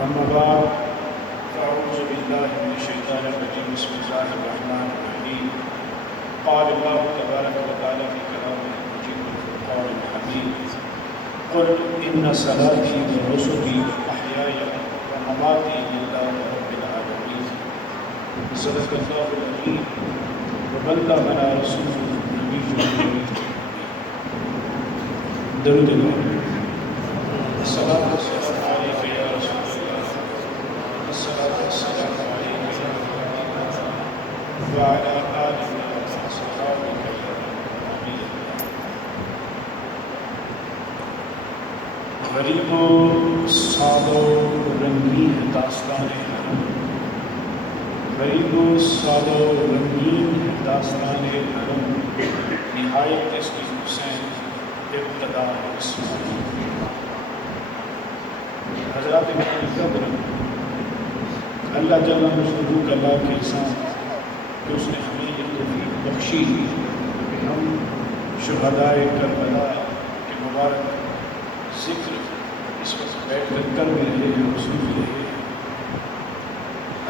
أما بعد فأعوذ بالله من الشيطان الرجيم بسم الله الرحمن الرحيم قال الله تبارك وتعالى في كلامه المجيد والفرقان الحميد قل إن صلاتي ونسكي ومحياي ومماتي لله رب العالمين صدق الله العظيم وبلغنا رسوله النبي الكريم درود الصلاة والسلام عليك يا رسول الله الصلاة والسلام عليك يا نبي وعلى آلك وأصحابك يا نبي غریب و سادہ و رنگین ہے داستان حرم غریب و سادہ و رنگین ہے داستان حرم نہایت اس کی حسین ابتدا اسماعیل حضرات قدر اللہ جل مجدہ کا لاکھ احسان کہ اس نے ہمیں یہ توفیق بخشی کہ ہم شہدائے کربلا کے مبارک ذکر اس وقت بیٹھ کر بھی رہے ہیں اور سن بھی رہے ہیں۔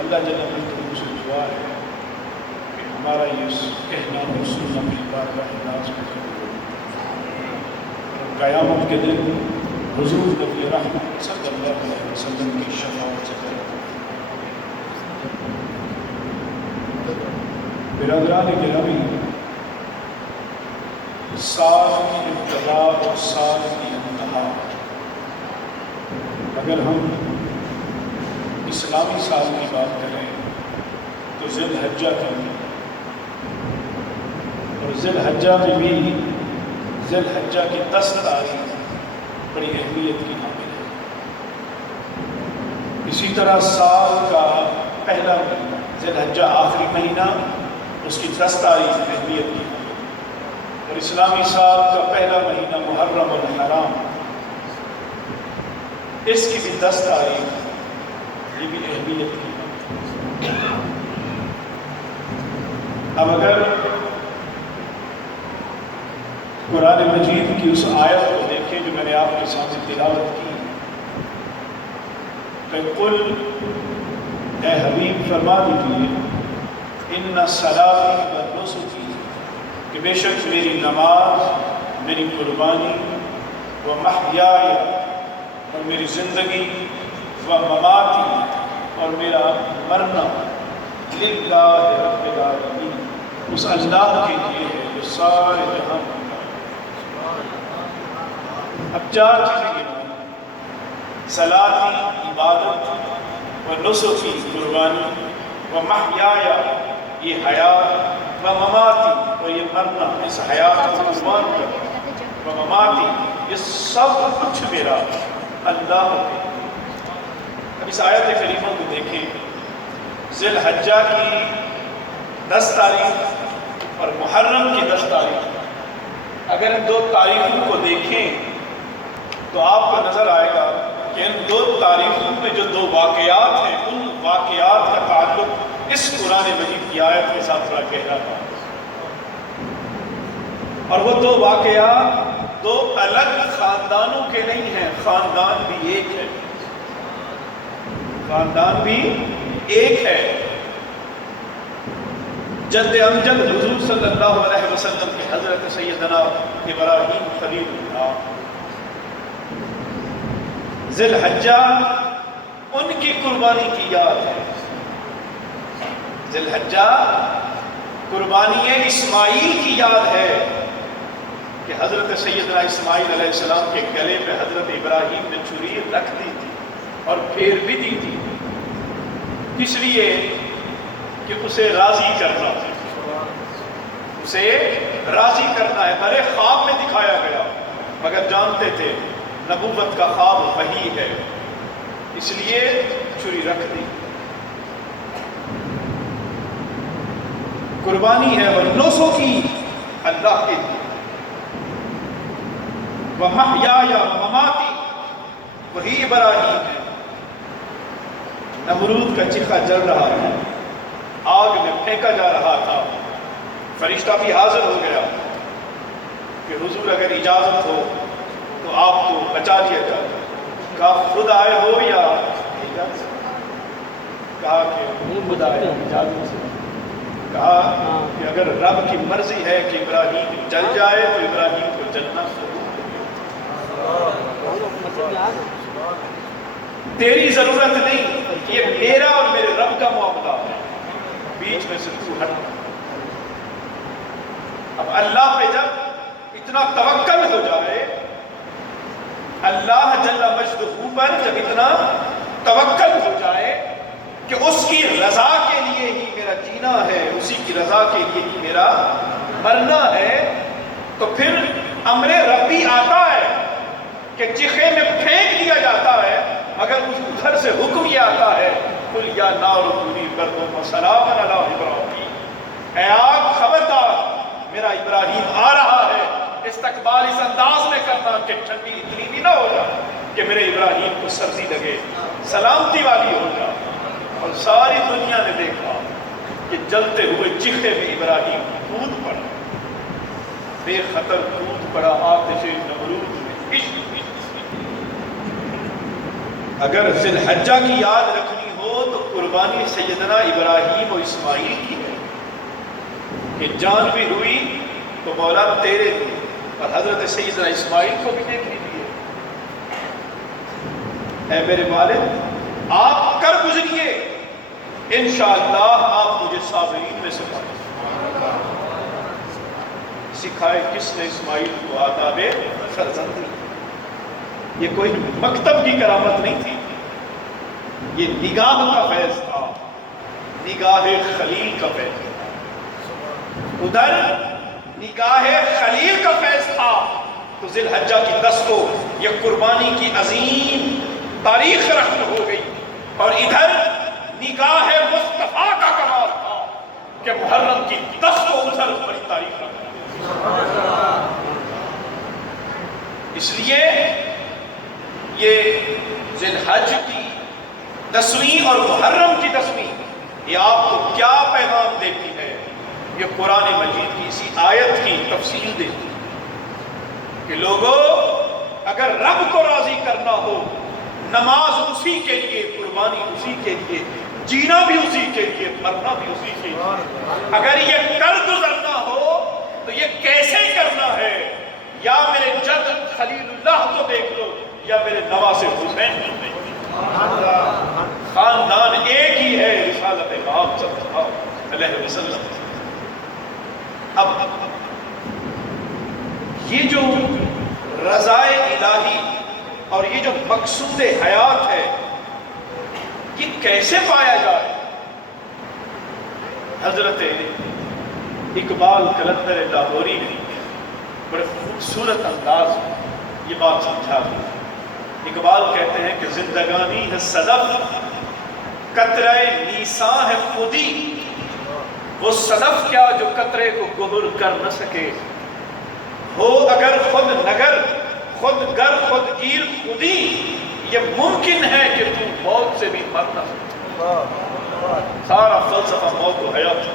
اللہ جل مجدہ سے دعا ہے کہ ہمارا یہ کہنا اور سننا کی بارگاہ ناز میں قبول ہو۔ قیامت کے دن حضور نبی رحمت صلی اللہ علیہ وسلم کی شفاعت سے کریں۔ برادران گرامی، سال کی ابتدا اور سال کی انتہا، اگر ہم اسلامی سال کی بات کریں تو ذی الحجہ کی، اور ذی الحجہ میں بھی ذی الحجہ کی 10 تاریخ بڑی اہمیت کی حامل ہے۔ اسی طرح سال کا پہلا مہینہ ذی الحجہ آخری مہینہ، اس کی 10 تاریخ اہمیت کی حامل ہے، اور اسلامی سال کا پہلا مہینہ محرم الحرام، اس کی بھی 10 تاریخ، یہ بھی اہمیت کی حامل ہے۔ اب اگر قرآن مجید کی اس آیت کو دیکھیں جو میں نے آپ کے سامنے تلاوت کی کہ قل اے حبیب فرما دیجیے ان صلاتی و نسکی کہ بے شک میری نماز، میری قربانی، و محیائی اور میری زندگی، و مماتی اور میرا مرنا، للہ رب العالمین اس اللہ کے لیے ہے جو سارے جہاں۔ اب 4 چیزیں گنوائیں: صلاتی عبادت، و نسکی قربانی، و محیایا یہ حیات، و مماتی اور یہ مرنا اس حیات کو قربان کر، و مماتی یہ سب کچھ میرا اللہ ہے۔ اب اس آیت کریمہ کو دیکھیں، ذی الحجہ کی 10 تاریخ اور محرم کی 10 تاریخ، اگر ان 2 تاریخوں کو دیکھیں تو آپ کو نظر آئے گا کہ ان 2 تاریخوں میں جو 2 واقعات ہیں، ان واقعات کا تعلق اس قرآن مجید کی آیت کے ساتھ بڑا گہرا تھا، اور وہ 2 واقعات 2 الگ خاندانوں کے نہیں ہیں، خاندان بھی ایک ہے، خاندان بھی ایک ہے۔ جد امجد حضور صلی اللہ علیہ وسلم کے حضرت سیدنا ابراہیم خلیل اللہ، ذی الحجہ ان کی قربانی کی یاد ہے۔ ذی الحجہ قربانی اسماعیل کی یاد ہے کہ حضرت سیدنا اسماعیل علیہ السلام کے گلے پہ حضرت ابراہیم نے چھری رکھ دی تھی اور پھیر بھی دی تھی، اس لیے کہ اسے راضی کرنا ہے، اسے راضی کرنا ہے۔ بھلے خواب میں دکھایا گیا مگر جانتے تھے نبوت کا خواب وہی ہے، اس لیے چھری رکھ دی۔ قربانی ہے وہ نسو کی اللہ کے لیے، وہ محیایا و مماتی وہی ابراہیم ہے۔ نمرود کا چیخا جل رہا تھا، آگ میں پھینکا جا رہا تھا، فرشتہ بھی حاضر ہو گیا کہ حضور اگر اجازت ہو تو آپ کو بچا لیا جائے۔ کہا خود آئے ہو یا کہا کہ خدا اجازت سے کہا کہ اگر رب کی مرضی ہے کہ ابراہیم جل جائے تو ابراہیم کو جلنا تیری ضرورت نہیں، یہ میرا اور میرے رب کا معاملہ ہے، بیچ میں سے تو ہٹ۔ اب اللہ پہ جب اتنا توکل ہو جائے، اللہ جل مجدہ پر جب اتنا توکل ہو جائے کہ اس کی رضا کے لیے ہی میرا جینا ہے، اسی کی رضا کے لیے ہی میرا مرنا ہے، تو پھر امر ربی آتا ہے کہ چیخے میں پھینک دیا جاتا ہے، مگر اس ادھر سے حکم یہ آتا ہے قل یا نار کونی بردا وسلاما علی ابراہیم، اے آگ خبردار میرا ابراہیم آ رہا ہے۔ استقبال اس انداز میں کرنا کہ ٹھنڈی اتنی بھی نہ ہو جائے کہ میرے ابراہیم کو سردی لگے، سلامتی والی ہو جائے۔ اور ساری دنیا نے دیکھا کہ جلتے ہوئے چیخے میں ابراہیم کود پڑا، بے خطر کود پڑا آتش نمرود میں۔ اگر ذی الحجہ کی یاد رکھنی ہو تو قربانی سیدنا ابراہیم و اسماعیل کی ہے کہ جان بھی ہوئی تو مولا تیرے لیے، اور حضرت سیدنا اسماعیل کو بھی دیکھ لیجیے، اے میرے والد آپ کر گزریے، انشاءاللہ آپ مجھے صابرین میں سکھائے۔ کس نے اسماعیل کو آداب فرزندی؟ یہ کوئی مکتب کی کرامت نہیں تھی، یہ نگاہ کا فیض تھا، نگاہ خلیل کا فیض تھا۔ ادھر نگاہ خلیل کا فیض تھا تو ذی الحجہ کی 10 کو یہ قربانی کی عظیم تاریخ رقم ہو گئی، اور ادھر نگاہ مصطفیٰ کا کمال تھا کہ محرم کی 10 کو ادھر بڑی تاریخ رقم۔ اس لیے یہ ذی الحج کی 10ویں اور محرم کی 10ویں یہ آپ کو کیا پیغام دیتی ہے؟ یہ قرآن مجید کی اسی آیت کی تفصیل دیتی ہے کہ لوگوں اگر رب کو راضی کرنا ہو، نماز اسی کے لیے، قربانی اسی کے لیے، جینا بھی اسی کے لیے، مرنا بھی اسی کے لیے۔ اگر یہ کر گزرنا ہو تو یہ کیسے کرنا ہے؟ یا میرے جد خلیل اللہ کو دیکھ لو یا میرے نواسے حسین کو دیکھ لو، خاندان ایک ہی ہے، رسالت محمد صلی اللہ علیہ وسلم۔ اب یہ جو رضائے الہی اور یہ جو مقصود حیات ہے یہ کیسے پایا جائے؟ حضرت اقبال قلندر لاہوری نے بڑے خوبصورت انداز میں یہ بات سمجھا دی۔ اقبال کہتے ہیں کہ زندگانی ہے صدف، قطرہ نیساں ہے خودی، وہ صدف کیا جو قطرے کو گہر کر نہ سکے، ہو اگر خود نگر خود گر خود گیر خودی، یہ ممکن ہے کہ تو موت سے بھی مر نہ سکے۔ سارا فلسفہ موت و حیات